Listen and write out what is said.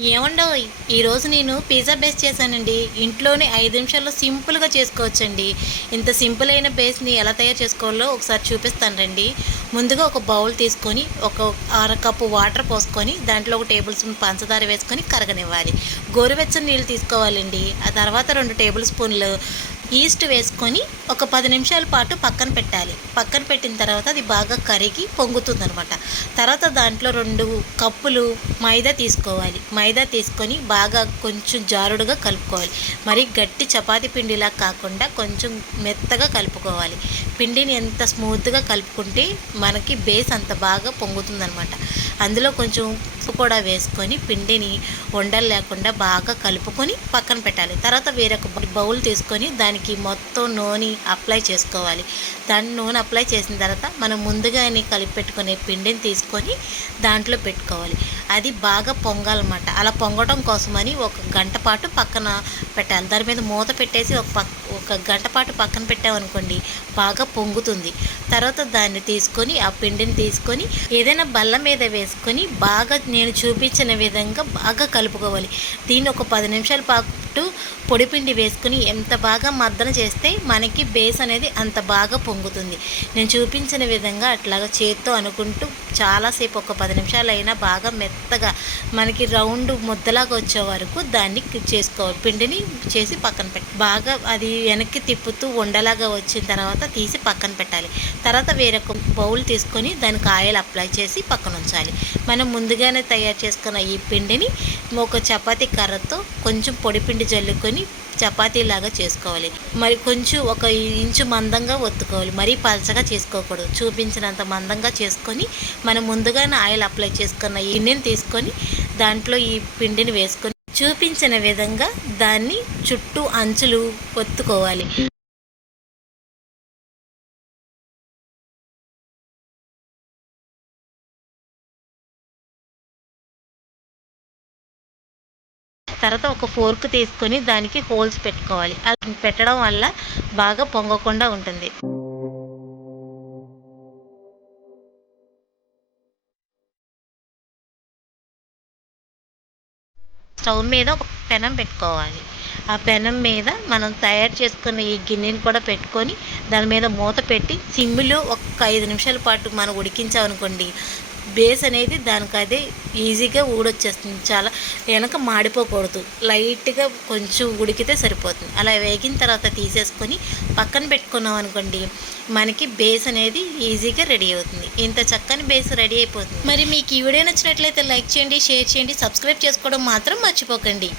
ఏమండో ఈరోజు నేను పిజ్జా బేస్ చేశానండి. ఇంట్లోనే ఐదు నిమిషాల్లో సింపుల్గా చేసుకోవచ్చండి. ఇంత సింపుల్ అయిన బేస్ని ఎలా తయారు చేసుకోవాలో ఒకసారి చూపిస్తాను రండి. ముందుగా ఒక బౌల్ తీసుకొని ఒక అర కప్పు వాటర్ పోసుకొని దాంట్లో ఒక టేబుల్ స్పూన్ పంచదార వేసుకొని కరగనివ్వాలి. గోరువెచ్చని నీళ్ళు తీసుకోవాలండి. ఆ తర్వాత రెండు టేబుల్ స్పూన్లు ఈస్ట్ వేసుకొని ఒక పది నిమిషాల పాటు పక్కన పెట్టాలి. పక్కన పెట్టిన తర్వాత అది బాగా కరిగి పొంగుతుంది అనమాట తర్వాత దాంట్లో రెండు కప్పులు మైదా తీసుకోవాలి. మైదా తీసుకొని బాగా కొంచెం జారుడుగా కలుపుకోవాలి. మరి గట్టి చపాతి పిండిలా కాకుండా కొంచెం మెత్తగా కలుపుకోవాలి. పిండిని ఎంత స్మూత్గా కలుపుకుంటే మనకి బేస్ అంత బాగా పొంగుతుందనమాట. అందులో కొంచెం ఉప్పు కూడా వేసుకొని పిండిని ఉండలు లేకుండా బాగా కలుపుకొని పక్కన పెట్టాలి. తర్వాత వేరొక బౌల్ తీసుకొని దానికి మొత్తం నూనె అప్లై చేసుకోవాలి. దాని నూనె అప్లై చేసిన తర్వాత మనం ముందుగానే కలిపి పెట్టుకునే పిండిని తీసుకొని దాంట్లో పెట్టుకోవాలి. అది బాగా పొంగాలన్నమాట. అలా పొంగటం కోసమని ఒక గంట పాటు పక్కన పెట్టాలి. దాని మీద మూత పెట్టేసి ఒక పక్ ఒక గంట పాటు పక్కన పెట్టామనుకోండి బాగా పొంగుతుంది. తర్వాత దాన్ని తీసుకొని ఆ పిండిని తీసుకొని ఏదైనా బల్ల మీద వేసుకొని బాగా నేను చూపించిన విధంగా బాగా కలుపుకోవాలి. దీన్ని ఒక పది నిమిషాల పాటు పొడిపిండి వేసుకుని ఎంత బాగా మద్దన చేస్తే మనకి బేస్ అనేది అంత బాగా పొంగుతుంది. నేను చూపించిన విధంగా అట్లాగా చేత్తో అనుకుంటూ చాలాసేపు ఒక పది నిమిషాలు అయినా బాగా మెత్తగా మనకి రౌండ్ ముద్దలాగా వచ్చే వరకు దాన్ని చేసుకోవాలి పిండిని చేసి పక్కన పెట్టి బాగా అది వెనక్కి తిప్పుతూ ఉండలాగా వచ్చిన తర్వాత తీసి పక్కన పెట్టాలి. తర్వాత వేరొక బౌల్ తీసుకొని దానికి ఆయిల్ అప్లై చేసి పక్కన ఉంచాలి. మనం ముందుగానే తయారు చేసుకున్న ఈ పిండిని ఒక చపాతీ కర్రతో కొంచెం పొడి పిండి జల్లుకొని చపాతీలాగా చేసుకోవాలి. మరి కొంచెం ఒక ఇంచు మందంగా ఒత్తుకోవాలి. మరీ పలచగా చేసుకోకూడదు. చూపించినంత మందంగా చేసుకొని మనం ముందుగానే ఆయిల్ అప్లై చేసుకున్న ఈ గిన్నెని తీసుకొని దాంట్లో ఈ పిండిని వేసుకొని చూపించిన విధంగా దాన్ని చుట్టూ అంచులు ఒత్తుకోవాలి. తర్వాత ఒక ఫోర్క్ తీసుకొని దానికి హోల్స్ పెట్టుకోవాలి. అది పెట్టడం వల్ల బాగా పొంగకుండా ఉంటుంది. స్టవ్ మీద ఒక పెనం పెట్టుకోవాలి. ఆ పెనం మీద మనం తయారు చేసుకున్న ఈ గిన్నెని కూడా పెట్టుకొని దాని మీద మూత పెట్టి సిమ్లో ఒక ఐదు నిమిషాల పాటు మనం ఉడికించామనుకోండి బేస్ అనేది దానికి అదే ఈజీగా ఊడొచ్చేస్తుంది. చాలా వెనక మాడిపోకూడదు. లైట్గా కొంచెం ఉడికితే సరిపోతుంది. అలా వేగిన తర్వాత తీసేసుకొని పక్కన పెట్టుకున్నాం అనుకోండి మనకి బేస్ అనేది ఈజీగా రెడీ అవుతుంది. ఇంత చక్కని బేస్ రెడీ అయిపోతుంది. మరి మీకు ఈ వీడియో నచ్చినట్లయితే లైక్ చేయండి షేర్ చేయండి సబ్స్క్రైబ్ చేసుకోవడం మాత్రం మర్చిపోకండి.